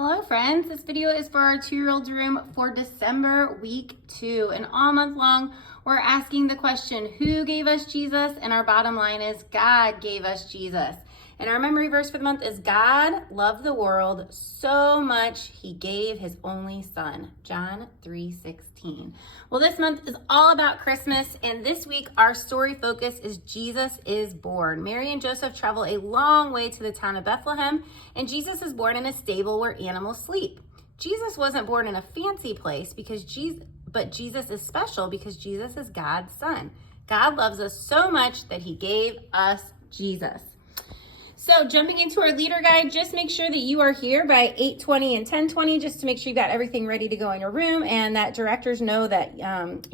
Hello friends, this video is for our 2-year-old's room for December week 2, and all month long we're asking the question, who gave us Jesus? And our bottom line is God gave us Jesus. And our memory verse for the month is God loved the world so much he gave his only son, John 3:16. Well, this month is all about Christmas, and this week our story focus is Jesus is born. Mary and Joseph travel a long way to the town of Bethlehem, and Jesus is born in a stable where animals sleep. Jesus wasn't born in a fancy place but Jesus is special because Jesus is God's son. God loves us so much that he gave us Jesus. So jumping into our leader guide, just make sure that you are here by 8:20 and 10:20, just to make sure you got everything ready to go in your room and that directors know that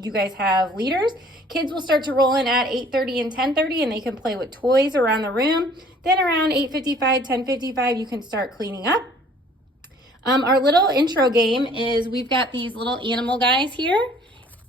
you guys have leaders. Kids will start to roll in at 8:30 and 10:30, and they can play with toys around the room. Then around 8:55, 10:55, you can start cleaning up. Our little intro game is we've got these little animal guys here.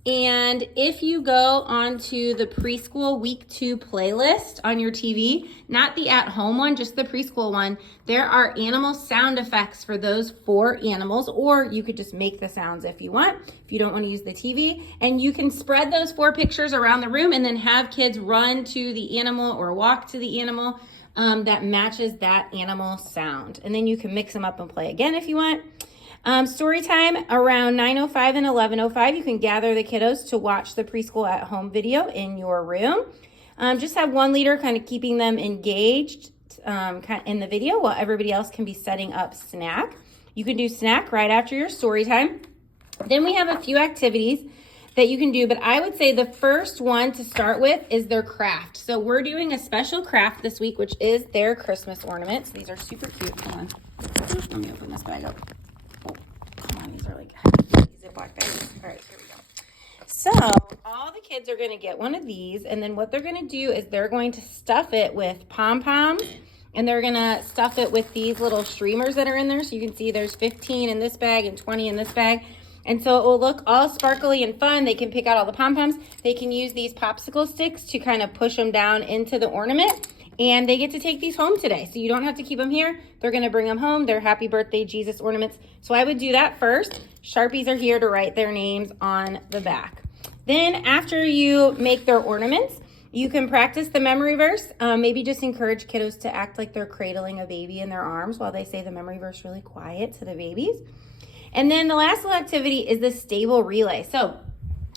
And if you go onto the preschool week 2 playlist on your TV, not the at-home one, just the preschool one, there are animal sound effects for those 4 animals, or you could just make the sounds if you want, if you don't want to use the TV. And you can spread those 4 pictures around the room and then have kids run to the animal or walk to the animal that matches that animal sound. And then you can mix them up and play again if you want. Story time around 9:05 and 11:05. You can gather the kiddos to watch the preschool at home video in your room. Just have one leader kind of keeping them engaged in the video while everybody else can be setting up snack. You can do snack right after your story time. Then we have a few activities that you can do, but I would say the first one to start with is their craft. So we're doing a special craft this week, which is their Christmas ornaments. These are super cute. Come on. Let me open this bag up. These are like Ziploc bags. All right, here we go. So all the kids are going to get one of these, and then what they're going to do is they're going to stuff it with pom-poms, and they're going to stuff it with these little streamers that are in there. So you can see there's 15 in this bag and 20 in this bag. And so it will look all sparkly and fun. They can pick out all the pom-poms. They can use these popsicle sticks to kind of push them down into the ornament. And they get to take these home today. So you don't have to keep them here. They're going to bring them home. They're Happy Birthday Jesus ornaments. So I would do that first. Sharpies are here to write their names on the back. Then after you make their ornaments, you can practice the memory verse. Maybe just encourage kiddos to act like they're cradling a baby in their arms while they say the memory verse really quiet to the babies. And then the last little activity is the stable relay. So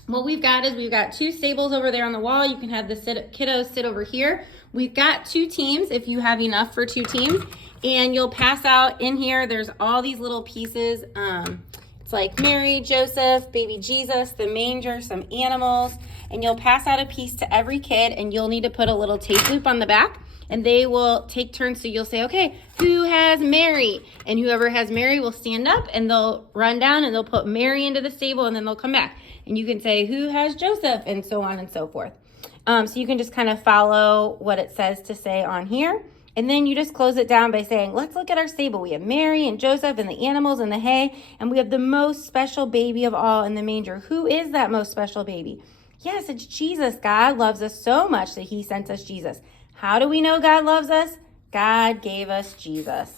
what we've got is we've got 2 stables over there on the wall. You can have the kiddos sit over here. We've got 2 teams if you have enough for 2 teams. And you'll pass out in here. There's all these little pieces. It's like Mary, Joseph, baby Jesus, the manger, some animals. And you'll pass out a piece to every kid, and you'll need to put a little tape loop on the back. And they will take turns. So you'll say, okay, who has Mary? And whoever has Mary will stand up, and they'll run down, and they'll put Mary into the stable, and then they'll come back. And you can say, who has Joseph? And so on and so forth. So you can just kind of follow what it says to say on here. And then you just close it down by saying, let's look at our stable. We have Mary and Joseph and the animals and the hay. And we have the most special baby of all in the manger. Who is that most special baby? Yes, it's Jesus. God loves us so much that he sent us Jesus. How do we know God loves us? God gave us Jesus.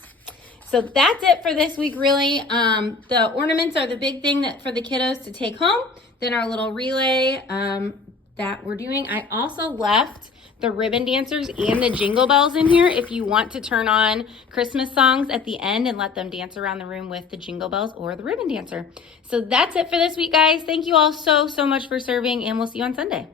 So that's it for this week, really. The ornaments are the big thing that for the kiddos to take home. Then our little relay that we're doing. I also left the ribbon dancers and the jingle bells in here if you want to turn on Christmas songs at the end and let them dance around the room with the jingle bells or the ribbon dancer. So that's it for this week, guys. Thank you all so much for serving, and we'll see you on Sunday.